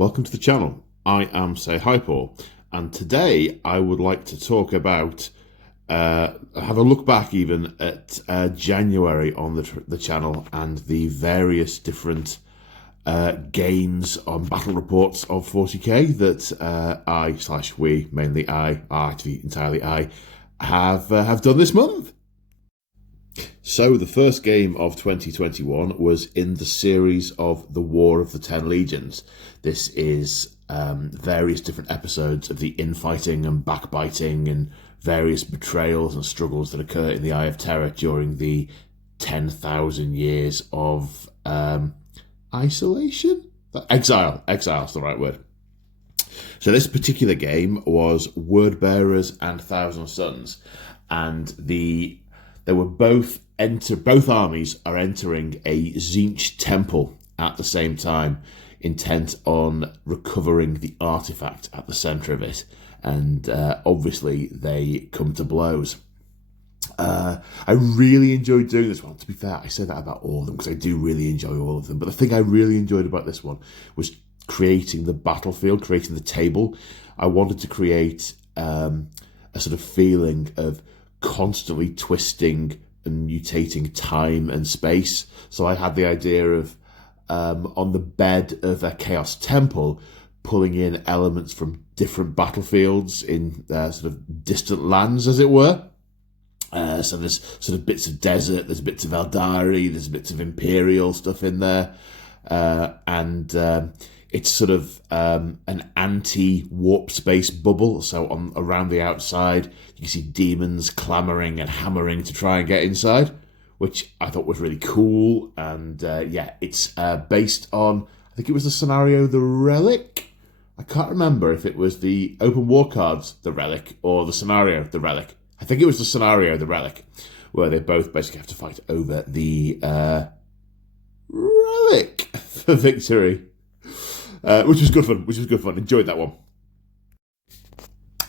welcome to the channel. I am Say Hi Paul, and today I would like to talk about, have a look back even at January on the channel and the various different games on battle reports of 40k that we, mainly actually entirely I, have done this month. So the first game of 2021 was in the series of the War of the Ten Legions. This is various different episodes of the infighting and backbiting and various betrayals and struggles that occur in the Eye of Terror during the 10,000 years of isolation? Exile is the right word. So this particular game was Wordbearers and Thousand Suns, and they were both armies are entering a Tzeentch temple at the same time, intent on recovering the artifact at the centre of it, and obviously they come to blows. I really enjoyed doing this one. To be fair, I say that about all of them because I do really enjoy all of them, but the thing I really enjoyed about this one was creating the battlefield, creating the table. I wanted to create a sort of feeling of constantly twisting and mutating time and space. So I had the idea of on the bed of a Chaos Temple, pulling in elements from different battlefields in sort of distant lands, as it were. So there's sort of bits of desert, there's bits of Eldari, there's bits of Imperial stuff in there, and it's sort of an anti-warp space bubble. So around the outside, you see demons clamouring and hammering to try and get inside, which I thought was really cool. And it's based on, I think it was the scenario The Relic. I can't remember if it was the open war cards The Relic or the scenario The Relic. I think it was the scenario The Relic, where they both basically have to fight over the relic for victory. Which was good fun. Enjoyed that one.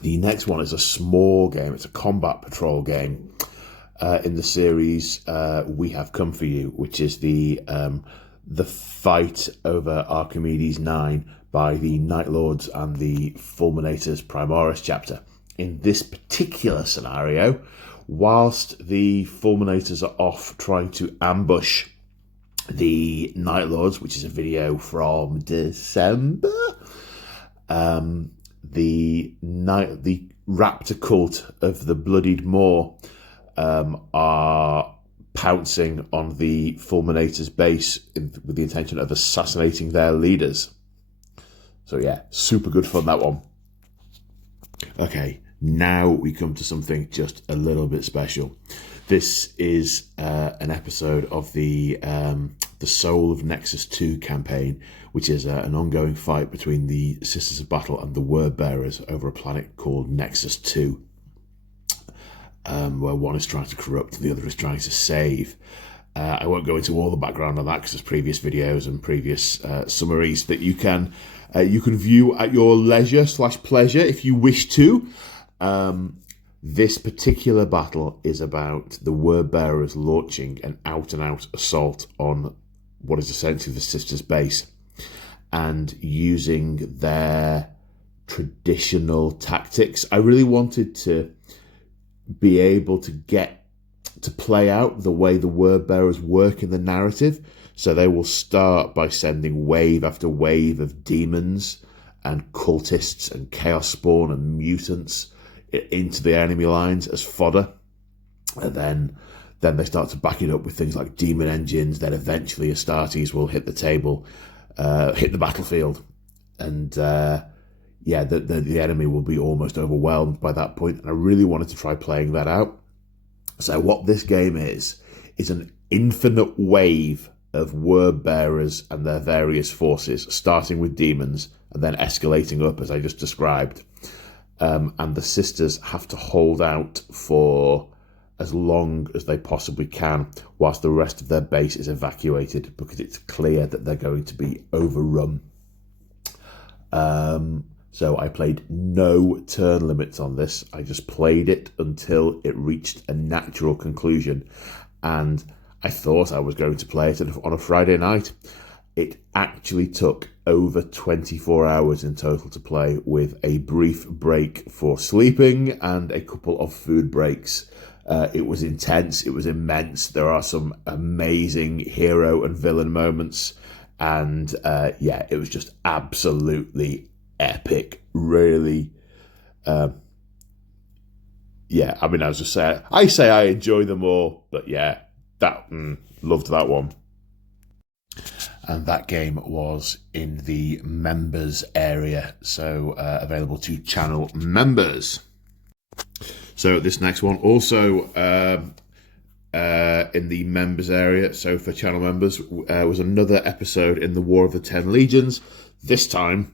The next one is a small game. It's a combat patrol game in the series We Have Come For You, which is the fight over Archimedes 9 by the Night Lords and the Fulminators Primaris chapter. In this particular scenario, whilst the Fulminators are off trying to ambush the Night Lords, which is a video from December, the raptor cult of the Bloodied Moor are pouncing on the Fulminators base with the intention of assassinating their leaders. So yeah, super good fun, that one. Okay, now we come to something just a little bit special. This is an episode of the Soul of Nexus 2 campaign, which is an ongoing fight between the Sisters of Battle and the Wordbearers over a planet called Nexus 2, where one is trying to corrupt and the other is trying to save. I won't go into all the background on that because there's previous videos and previous summaries that you can view at your leisure / pleasure if you wish to. This particular battle is about the Wordbearers launching an out-and-out assault on what is essentially the Sisters' base and using their traditional tactics. I really wanted to be able to get to play out the way the Wordbearers work in the narrative. So they will start by sending wave after wave of demons and cultists and chaos spawn and mutants into the enemy lines as fodder, and then they start to back it up with things like demon engines. Then eventually Astartes will hit the table, hit the battlefield, and the enemy will be almost overwhelmed by that point. And I really wanted to try playing that out. So what this game is an infinite wave of Wordbearers and their various forces, starting with demons and then escalating up as I just described. And the Sisters have to hold out for as long as they possibly can whilst the rest of their base is evacuated, because it's clear that they're going to be overrun. So I played no turn limits on this. I just played it until it reached a natural conclusion, and I thought I was going to play it on a Friday night. It actually took over 24 hours in total to play, with a brief break for sleeping and a couple of food breaks. It was intense, it was immense. There are some amazing hero and villain moments, and it was just absolutely epic. Really, I was just saying, I enjoy them all, but loved that one. And that game was in the members area, so available to channel members. So this next one also in the members area. So for channel members was another episode in the War of the Ten Legions. This time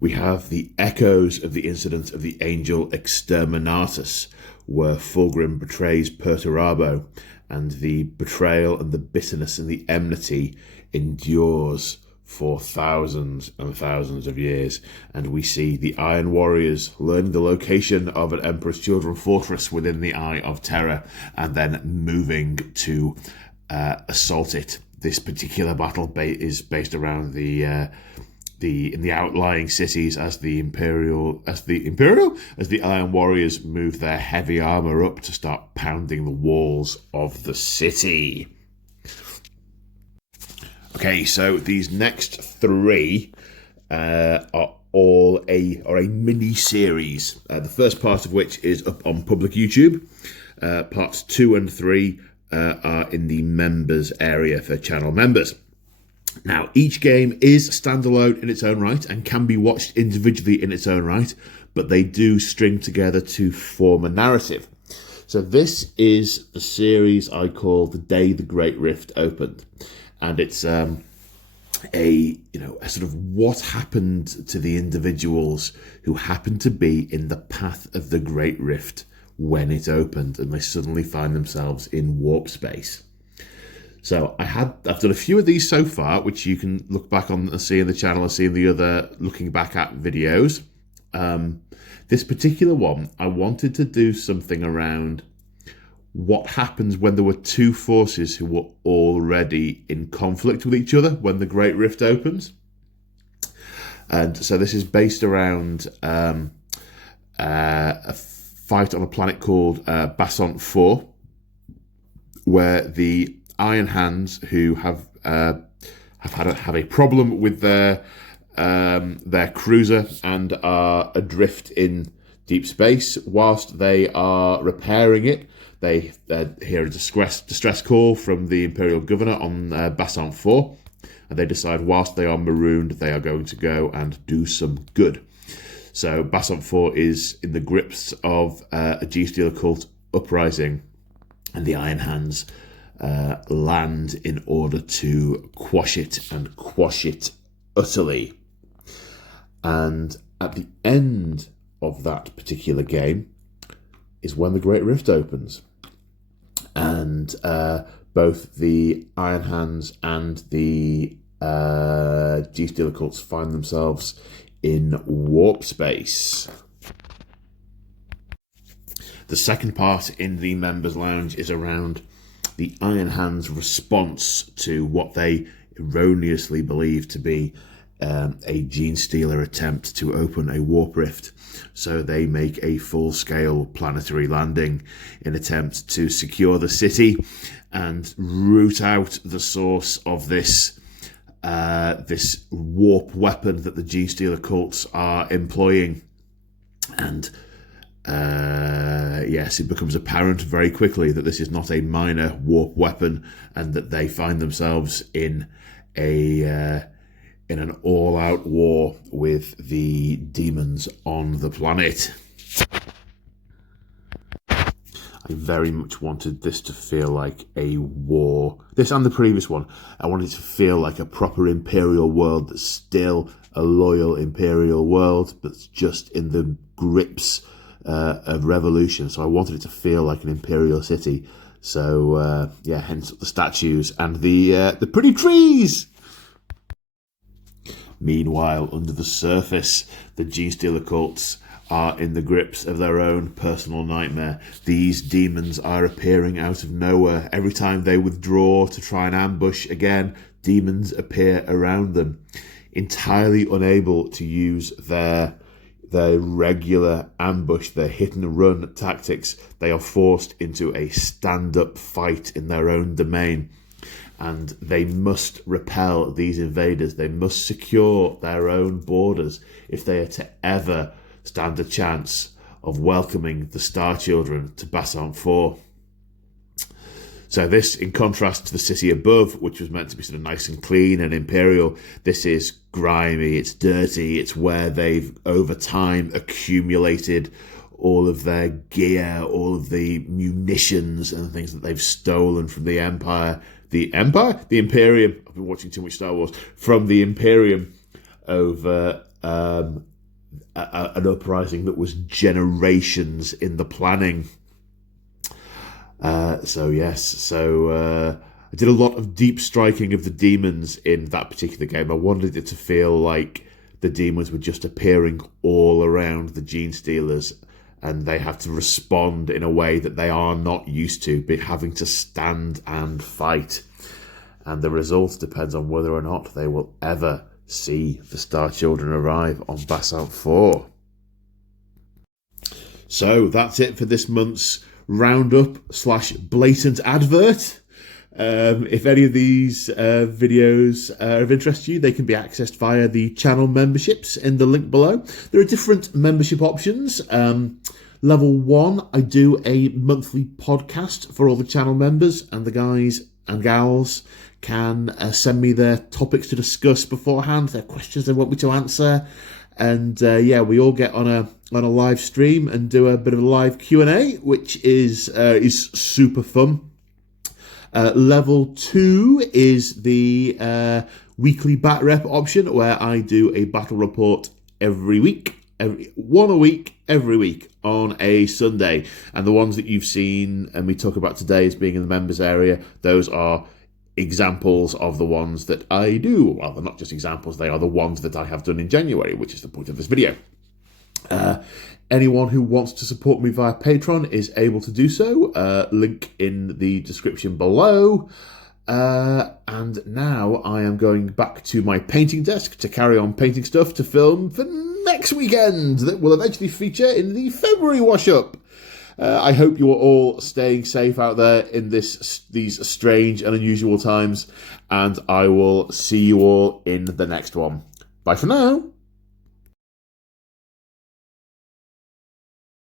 we have the echoes of the incident of the Angel Exterminatus, where Fulgrim betrays Perturabo, and the betrayal and the bitterness and the enmity endures for thousands and thousands of years. And we see the Iron Warriors learning the location of an Emperor's Children fortress within the Eye of Terror, and then moving to assault it. This particular battle is based around the outlying cities as the Iron Warriors move their heavy armor up to start pounding the walls of the city. Okay, so these next three are a mini series. The first part of which is up on public YouTube. Parts 2 and 3 are in the members area for channel members. Now, each game is standalone in its own right and can be watched individually in its own right, but they do string together to form a narrative. So this is the series I call The Day the Great Rift Opened. And it's a sort of what happened to the individuals who happened to be in the path of the Great Rift when it opened, and they suddenly find themselves in warp space. So I've done a few of these so far, which you can look back on and see in the channel and see in the other looking back at videos. This particular one, I wanted to do something around what happens when there were two forces who were already in conflict with each other when the Great Rift opens. And so this is based around a fight on a planet called Basant 4, where the Iron Hands, who have a problem with their cruiser and are adrift in deep space, whilst they are repairing it, they hear a distress call from the Imperial Governor on Basant 4, and they decide whilst they are marooned, they are going to go and do some good. So Basant 4 is in the grips of a Genestealer cult uprising, and the Iron Hands land in order to quash it, and quash it utterly. And at the end of that particular game is when the Great Rift opens. And both the Iron Hands and the Genestealer cults find themselves in warp space. The second part in the Members Lounge is around the Iron Hands' response to what they erroneously believe to be a Genestealer attempt to open a warp rift. So they make a full-scale planetary landing in attempt to secure the city and root out the source of this warp weapon that the Genestealer cults are employing. And yes, it becomes apparent very quickly that this is not a minor warp weapon, and that they find themselves in an all-out war with the demons on the planet. I very much wanted this to feel like a war. This and the previous one, I wanted it to feel like a proper Imperial world that's still a loyal Imperial world, but just in the grips of revolution. So I wanted it to feel like an Imperial city. So hence the statues and the pretty trees. Meanwhile, under the surface, the Genestealer cults are in the grips of their own personal nightmare. These demons are appearing out of nowhere. Every time they withdraw to try and ambush again, demons appear around them, entirely unable to use their regular ambush, their hit and run tactics. They are forced into a stand-up fight in their own domain, and they must repel these invaders. They must secure their own borders if they are to ever stand a chance of welcoming the Star Children to Basant 4. So this, in contrast to the city above, which was meant to be sort of nice and clean and imperial, this is grimy, it's dirty, it's where they've, over time, accumulated all of their gear, all of the munitions and things that they've stolen from the Empire. The Empire? The Imperium. I've been watching too much Star Wars. From the Imperium over an uprising that was generations in the planning. I did a lot of deep striking of the demons in that particular game. I wanted it to feel like the demons were just appearing all around the Genestealers, and they have to respond in a way that they are not used to, but having to stand and fight. And the result depends on whether or not they will ever see the Star Children arrive on Basant 4. So that's it for this month's roundup / blatant advert. If any of these videos are of interest to you, they can be accessed via the channel memberships in the link below. There are different membership options. Level 1, I do a monthly podcast for all the channel members, and the guys and gals can send me their topics to discuss beforehand, their questions they want me to answer. And we all get on a live stream and do a bit of a live Q&A, which is super fun. Level 2 is the weekly bat rep option, where I do a battle report every week, one a week, every week on a Sunday. And the ones that you've seen and we talk about today as being in the members area, those are examples of the ones that I do. Well, they're not just examples, they are the ones that I have done in January, which is the point of this video. Anyone who wants to support me via Patreon is able to do so. Link in the description below. And now I am going back to my painting desk to carry on painting stuff to film for next weekend that will eventually feature in the February wash-up. I hope you are all staying safe out there in these strange and unusual times, and I will see you all in the next one. Bye for now.